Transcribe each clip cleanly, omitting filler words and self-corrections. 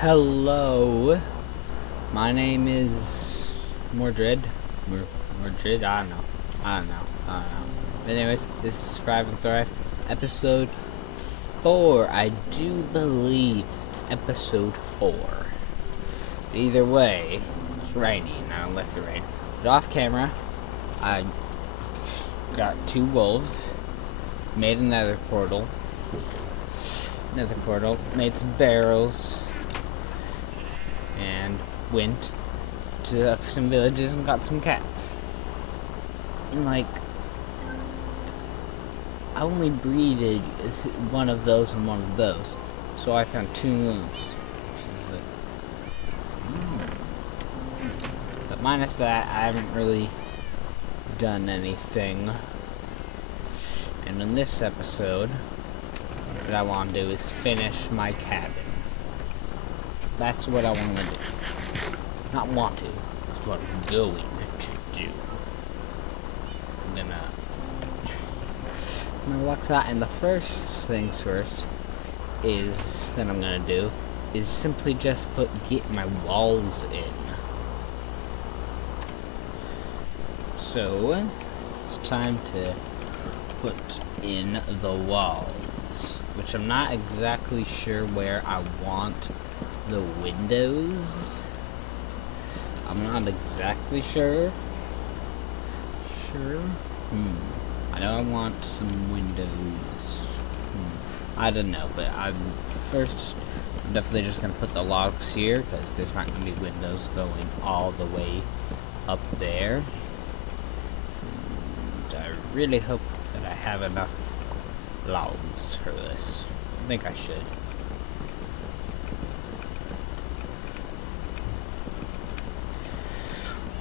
Hello, my name is Mordred. Mordred, I don't know. But anyways, this is Thrive and Thrive, episode 4. I do believe it's episode 4. But either way, it's raining. I don't like the rain. But off camera, I got 2 wolves, made another portal, made some barrels, and went to some villages and got some cats. And I only breeded one of those and one of those, so I found 2 moves, which is but minus that, I haven't really done anything. And in this episode, what I want to do is finish my cabin. That's what I want to do. Not want to. It's what I'm going to do. I'm gonna lock that. And the first things first is that I'm gonna do is simply just get my walls in. So it's time to put in the walls, which I'm not exactly sure where I want the windows. I'm not exactly sure. I know I want some windows. I don't know, but I'm definitely just gonna put the logs here because there's not gonna be windows going all the way up there. And I really hope that I have enough logs for this. I think I should.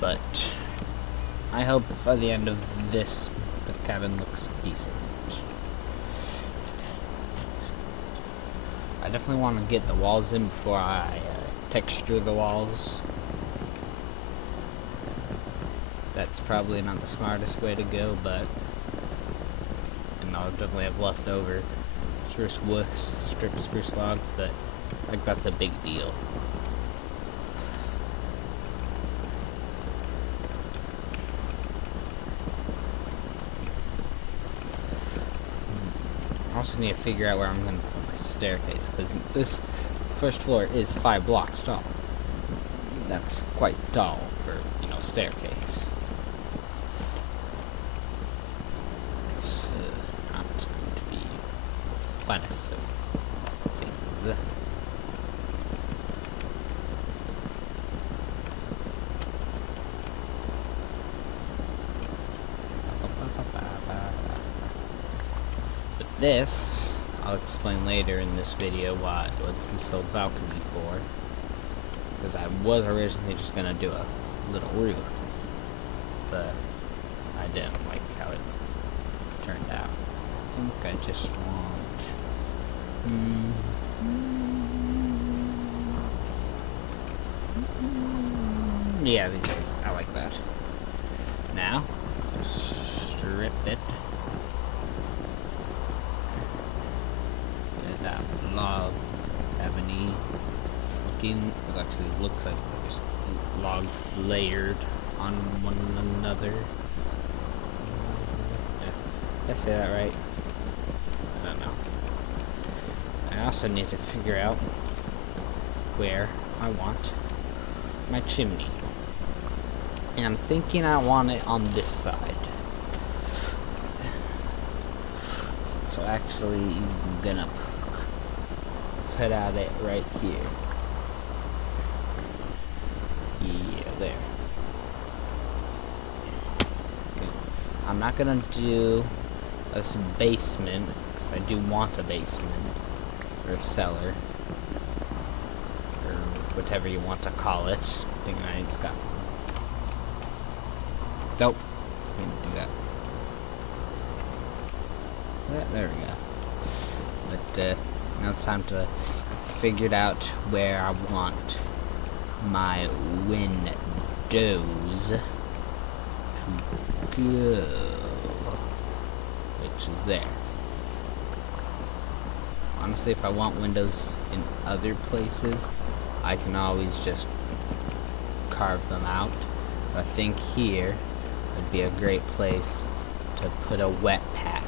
But I hope by the end of this, the cabin looks decent. I definitely want to get the walls in before I texture the walls. That's probably not the smartest way to go, but I'll definitely have leftover strip spruce logs, but I think that's a big deal. I also need to figure out where I'm going to put my staircase, because this first floor is 5 blocks tall. That's quite tall for, staircase. It's not going to be the funnest of things. This, I'll explain later in this video what's this little balcony for, because I was originally just going to do a little roof, but I didn't like how it turned out. I think I just want... yeah, I like that. Now, strip it. That log ebony looking, it actually looks like there's logs layered on one another. Did I say that right? I don't know. I also need to figure out where I want my chimney. And I'm thinking I want it on this side. So actually, I'm gonna cut out it right here. Yeah, there. Okay. I'm not gonna do a basement, because I do want a basement, or a cellar, or whatever you want to call it. I think I need Scott. Nope. I didn't do that. There we go. But now it's time to figure out where I want my windows to go, which is there. Honestly, if I want windows in other places, I can always just carve them out. I think here would be a great place to put a wet patch.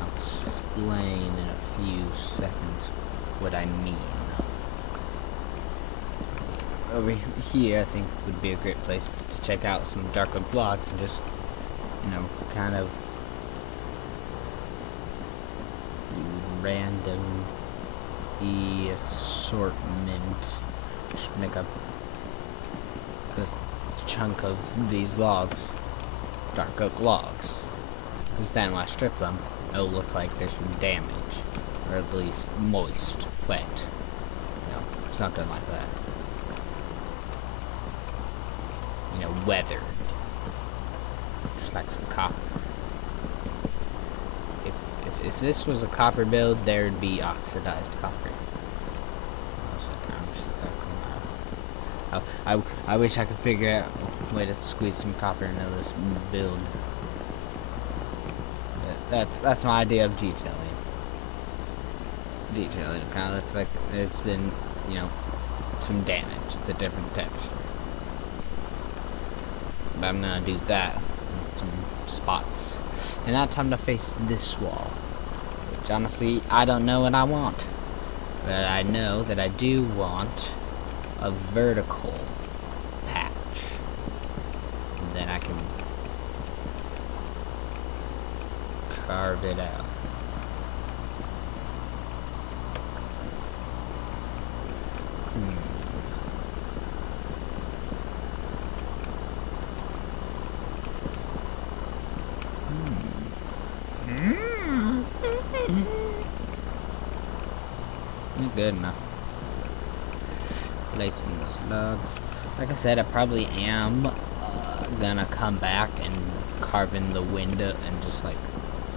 I'll explain in a few seconds what I mean. Over here, I think would be a great place to check out some darker blocks and just, kind of random the assortment. Just make a chunk of these logs, dark oak logs. Because then when I strip them, it'll look like there's some damage, or at least moist, wet, something like that. Weathered. Just like some copper. If this was a copper build, there would be oxidized copper. I wish I could figure out a way to squeeze some copper into this build. But that's my idea of detailing. Detailing kind of looks like there's been, some damage to different texture. But I'm gonna do that with some spots. And now time to face this wall. Which honestly, I don't know what I want. But I know that I do want a vertical patch. And then I can carve it out. Good enough. Placing those logs. Like I said, I probably am gonna come back and carve in the window and just like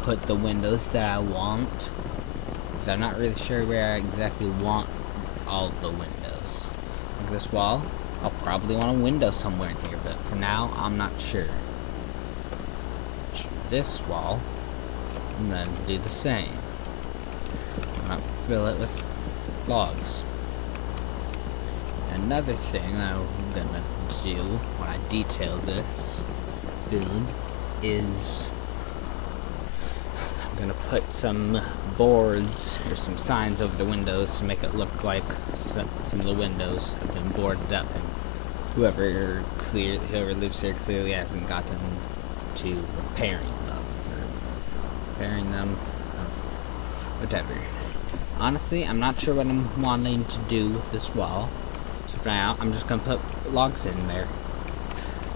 put the windows that I want. Because I'm not really sure where I exactly want all the windows. Like this wall, I'll probably want a window somewhere in here, but for now, I'm not sure. This wall, I'm gonna do the same. I'm gonna fill it with logs. Another thing I'm gonna do when I detail this build is I'm gonna put some boards or some signs over the windows to make it look like some of the windows have been boarded up, and whoever lives here clearly hasn't gotten to repairing them, whatever. Honestly, I'm not sure what I'm wanting to do with this wall. So for now, I'm just going to put logs in there.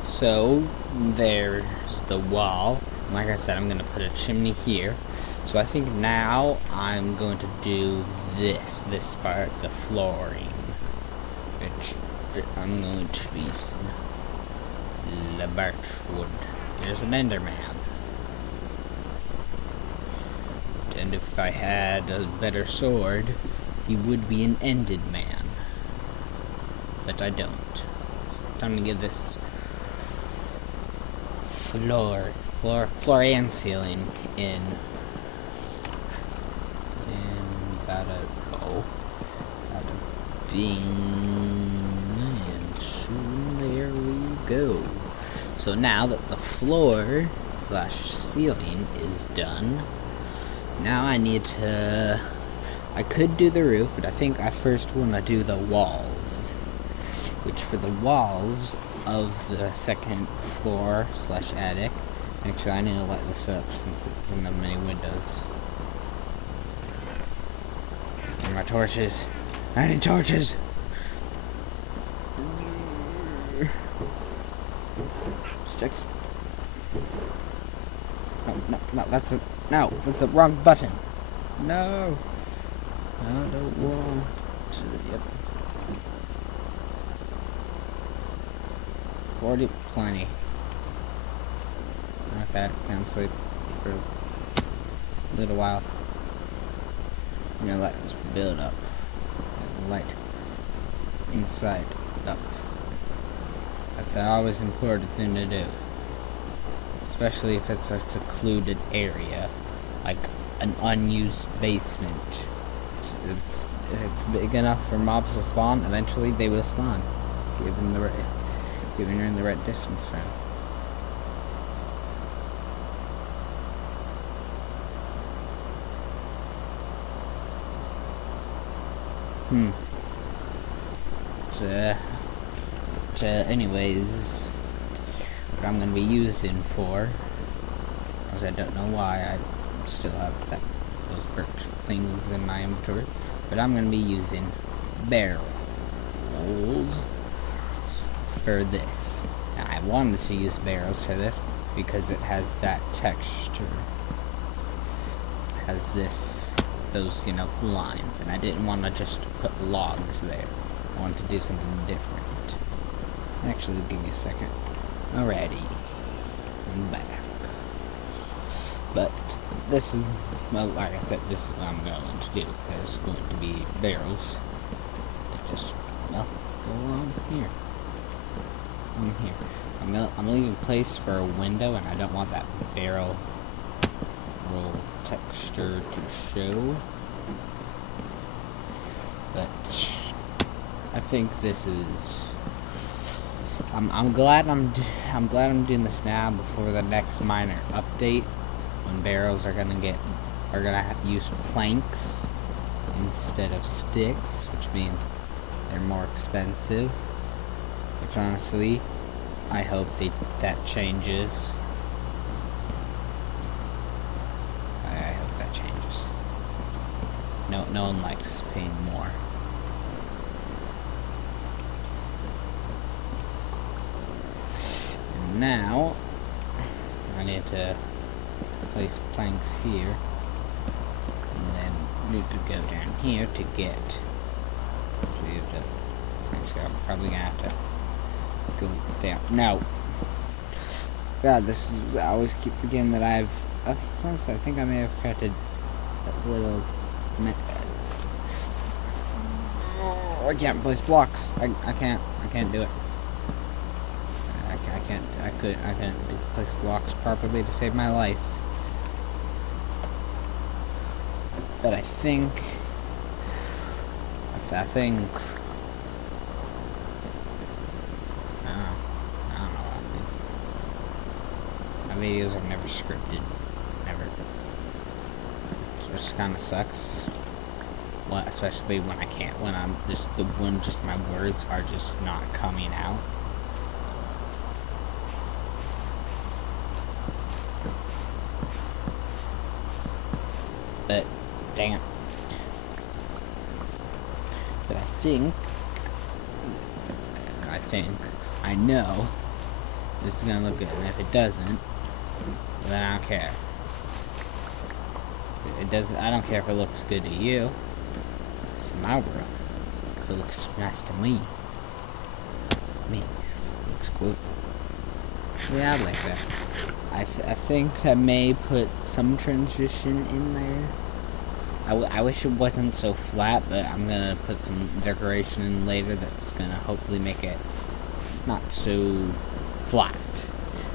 So, there's the wall. Like I said, I'm going to put a chimney here. So I think now I'm going to do this part, the flooring. Which I'm going to be using the birch wood. There's an Enderman. And if I had a better sword, he would be an ended man. But I don't. Time to give this floor and ceiling in. And bada bing. And soon there we go. So now that the floor / ceiling is done, now I need to, I could do the roof, but I think I first want to do the walls. Which for the walls of the second floor / attic, actually I need to light this up since it doesn't have many windows. And my torches. I need torches! Sticks. No, that's the wrong button. No. I don't want to. Yep. 40, plenty. Okay, can sleep for a little while. I'm gonna let this build up. Light inside up. That's always an important thing to do. Especially if it's a secluded area, like an unused basement. if it's big enough for mobs to spawn, eventually they will spawn, given you're in the right distance from. Anyways, what I'm gonna be using for, because I don't know why I still have those birch things in my inventory, but I'm gonna be using barrels for this. Now, I wanted to use barrels for this because it has that texture, has those lines, and I didn't want to just put logs there. I wanted to do something different. Actually, give me a second. Alrighty, I'm back. But this is, well, like I said, this is what I'm going to do. There's going to be barrels that just, well, go along here. I'm leaving place for a window, and I don't want that barrel roll texture to show. But I think this is. I'm glad I'm doing this now before the next minor update, when barrels are gonna use planks instead of sticks, which means they're more expensive. Which honestly, I hope that changes. I hope that changes. No one likes paying more. And now I need to place planks here, and then need to go down here to get. Actually, I'm probably gonna have to go down. No. God, I always keep forgetting that I think I may have crafted that little. I can't place blocks. I can't do it. I couldn't place blocks properly to save my life. But I think. I don't know what I mean. My videos are never scripted. Never. Which kind of sucks. Well, especially when I'm just my words are just not coming out. But, dang it. But I know this is gonna look good, and if it doesn't, then I don't care. I don't care if it looks good to you. It's my world. If it looks nice to me, it looks good. Yeah, I like that. I think I may put some transition in there. I wish it wasn't so flat, but I'm gonna put some decoration in later that's gonna hopefully make it not so flat.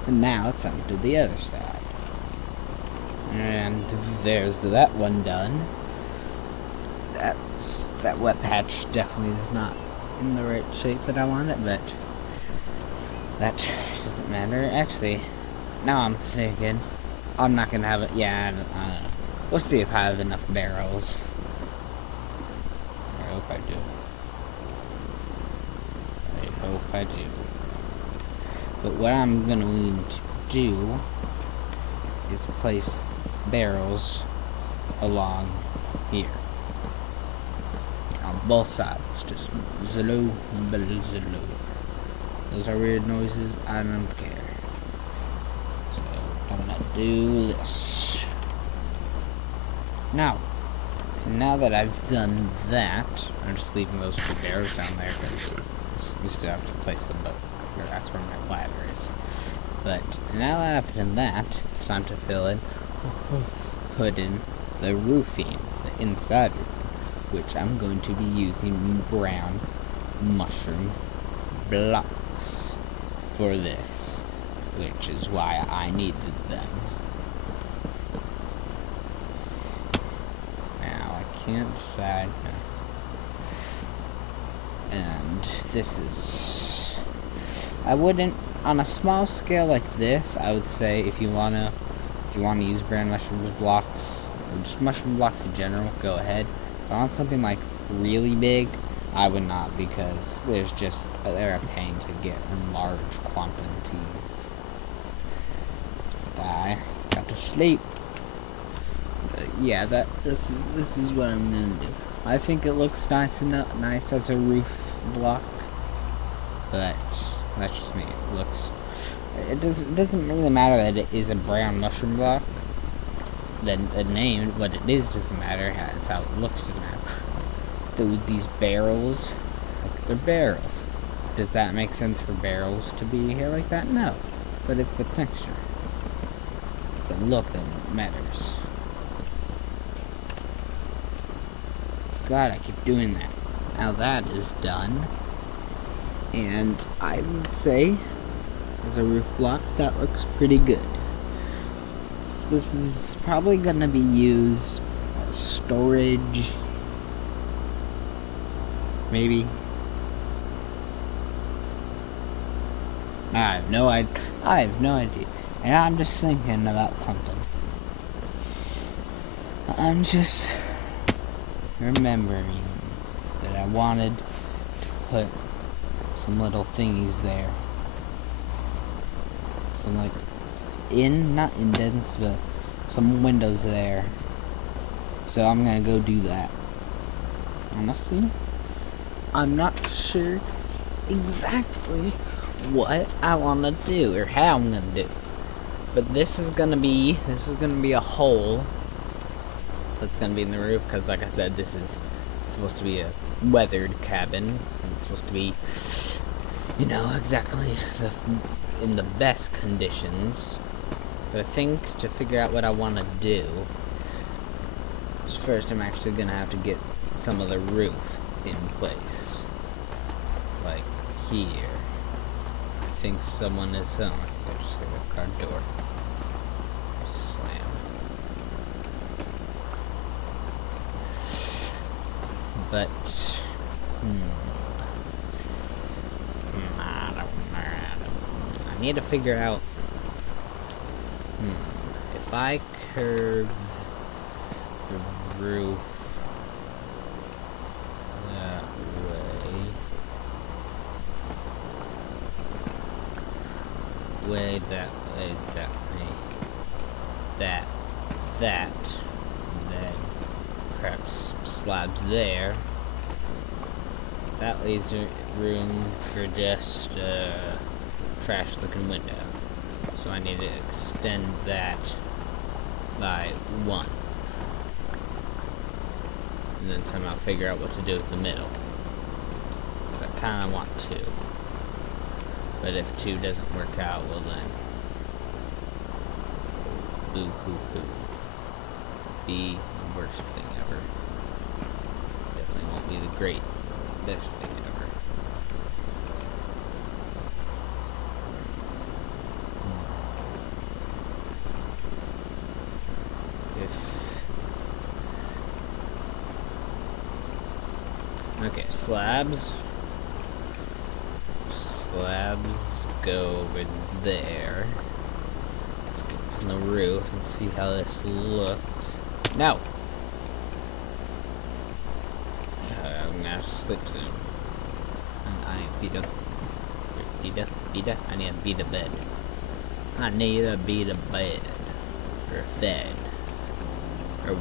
And now it's on to the other side. And there's that one done. That wet patch definitely is not in the right shape that I want it, but that doesn't matter. Actually, now I'm thinking I'm not gonna have it. Yeah, I don't know. We'll see if I have enough barrels. I hope I do. But what I'm gonna need to do is place barrels along here. On both sides. Just zillow. Those are weird noises. I don't care. So I'm gonna do this. Now that I've done that, I'm just leaving those two barrels down there because we still have to place them, but that's where my ladder is. But now that I've done that, it's time to put in the roofing, the inside roofing, which I'm going to be using brown mushroom blocks for this, which is why I needed them. Now I can't decide. this is... I wouldn't... On a small scale like this, I would say if you wanna use Grand Mushrooms blocks, or just mushroom blocks in general, go ahead. But on something like really big, I would not, because they're a pain to get in large quantities. Die. Got to sleep. But yeah, this is what I'm gonna do. I think it looks nice as a roof block, but that's just me. It doesn't really matter that it is a brown mushroom block. The name, what it is, doesn't matter. It's how it looks doesn't matter. Dude, these barrels, like, they're barrels. Does that make sense for barrels to be here like that? No, but it's the texture. It's the look that matters. God, I keep doing that. Now that is done. And I would say, as a roof block, that looks pretty good. This is probably going to be used as storage. Maybe. I have no idea. And I'm just thinking about something. I'm just remembering that I wanted to put some little thingies there. Some like not indents, but some windows there. So I'm gonna go do that. Honestly, I'm not sure exactly what I wanna do or how I'm gonna do it. But this is gonna be a hole that's gonna be in the roof, because like I said, this is supposed to be a weathered cabin. It's supposed to be, exactly in the best conditions. But I think to figure out what I want to do, first I'm actually gonna have to get some of the roof in place, like here. I think someone is. Oh, I just heard a car door slam. But I need to figure out if I curve the roof that way, then perhaps slabs there. That leaves room for just a trash-looking window. So I need to extend that by 1. And then somehow figure out what to do with the middle. Because I kind of want 2. But if 2 doesn't work out, well then... boo-hoo-hoo. Be the worst thing ever. Definitely won't be the best thing ever. Okay, slabs go over there. Let's get on the roof and see how this looks. No! I'm gonna have to sleep soon. And I beat a I need to beat a bed. I need to beat a bed. Or fed. Or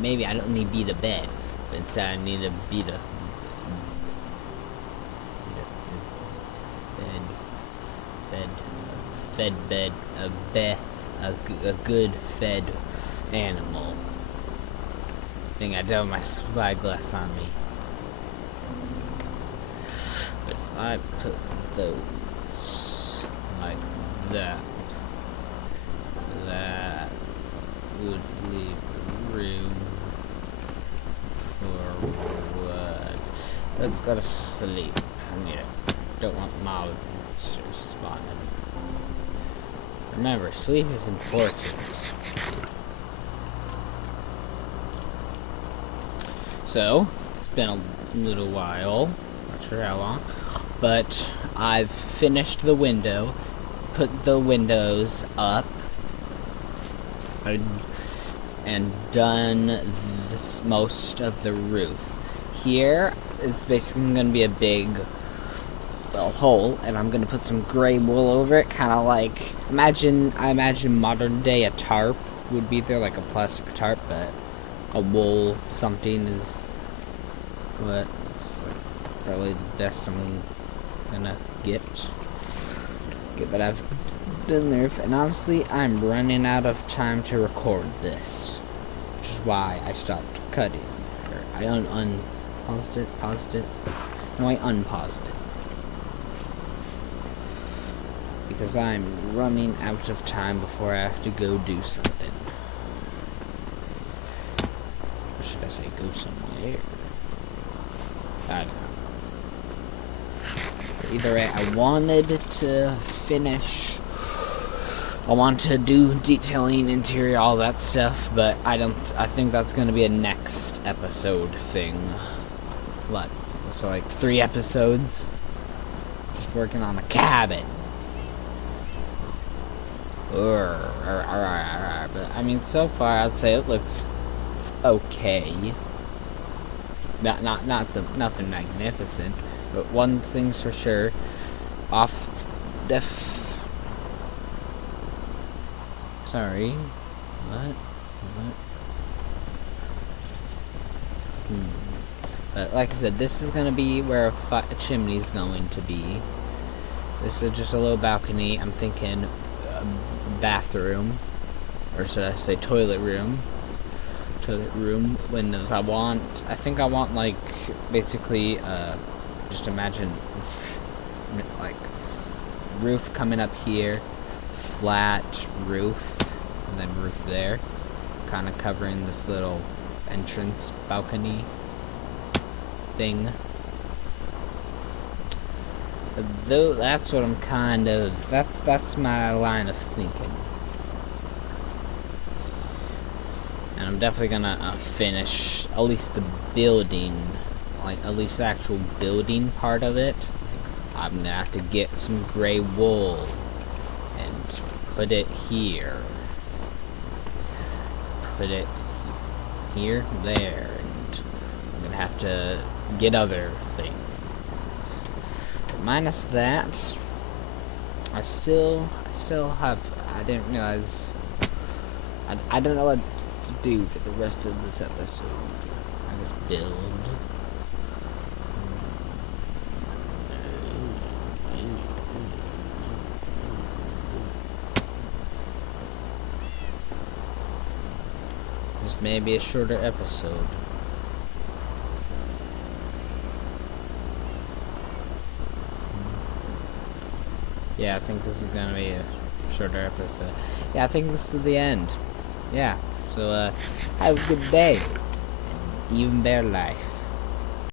maybe I don't need to beat a bed. But instead I need to beat a bed, a good fed animal. I think I do have my spyglass on me. But if I put those like that, that would leave room for what? Let's go to sleep. Don't want monsters spawning. Remember, sleep is important. So, it's been a little while. Not sure how long. but I've finished the window, put the windows up, and done most of the roof. Here is basically going to be a big hole, and I'm going to put some gray wool over it, kind of like, I imagine modern day a tarp would be there, like a plastic tarp, but a wool something is what it's probably the best I'm gonna get. But I've done the roof, and honestly, I'm running out of time to record this, which is why I stopped cutting. Or I paused it. No, I unpaused it. Because I'm running out of time before I have to go do something. Or should I say go somewhere? I don't know. Either way, I wanted to finish. I want to do detailing, interior, all that stuff, but I think that's gonna be a next episode thing. What? So like 3 episodes? Just working on a cabin. But I mean, so far I'd say it looks okay. Nothing magnificent, but one thing's for sure. Sorry. What? But like I said, this is gonna be where a chimney's going to be. This is just a little balcony. I'm thinking bathroom, or should I say toilet room? Toilet room windows. I think I want like basically just imagine like roof coming up here, flat roof, and then roof there, kind of covering this little entrance balcony thing. Though that's what I'm kind of, that's my line of thinking. And I'm definitely gonna finish at least the building, like at least the actual building part of it. Like, I'm gonna have to get some gray wool and put it here. Put it here, there, and I'm gonna have to get other things. Minus that, I still have, I didn't realize, I don't know what to do for the rest of this episode. I just build. This may be a shorter episode. Yeah, I think this is gonna be a shorter episode. Yeah, I think this is the end. Yeah, so have a good day, and even better life.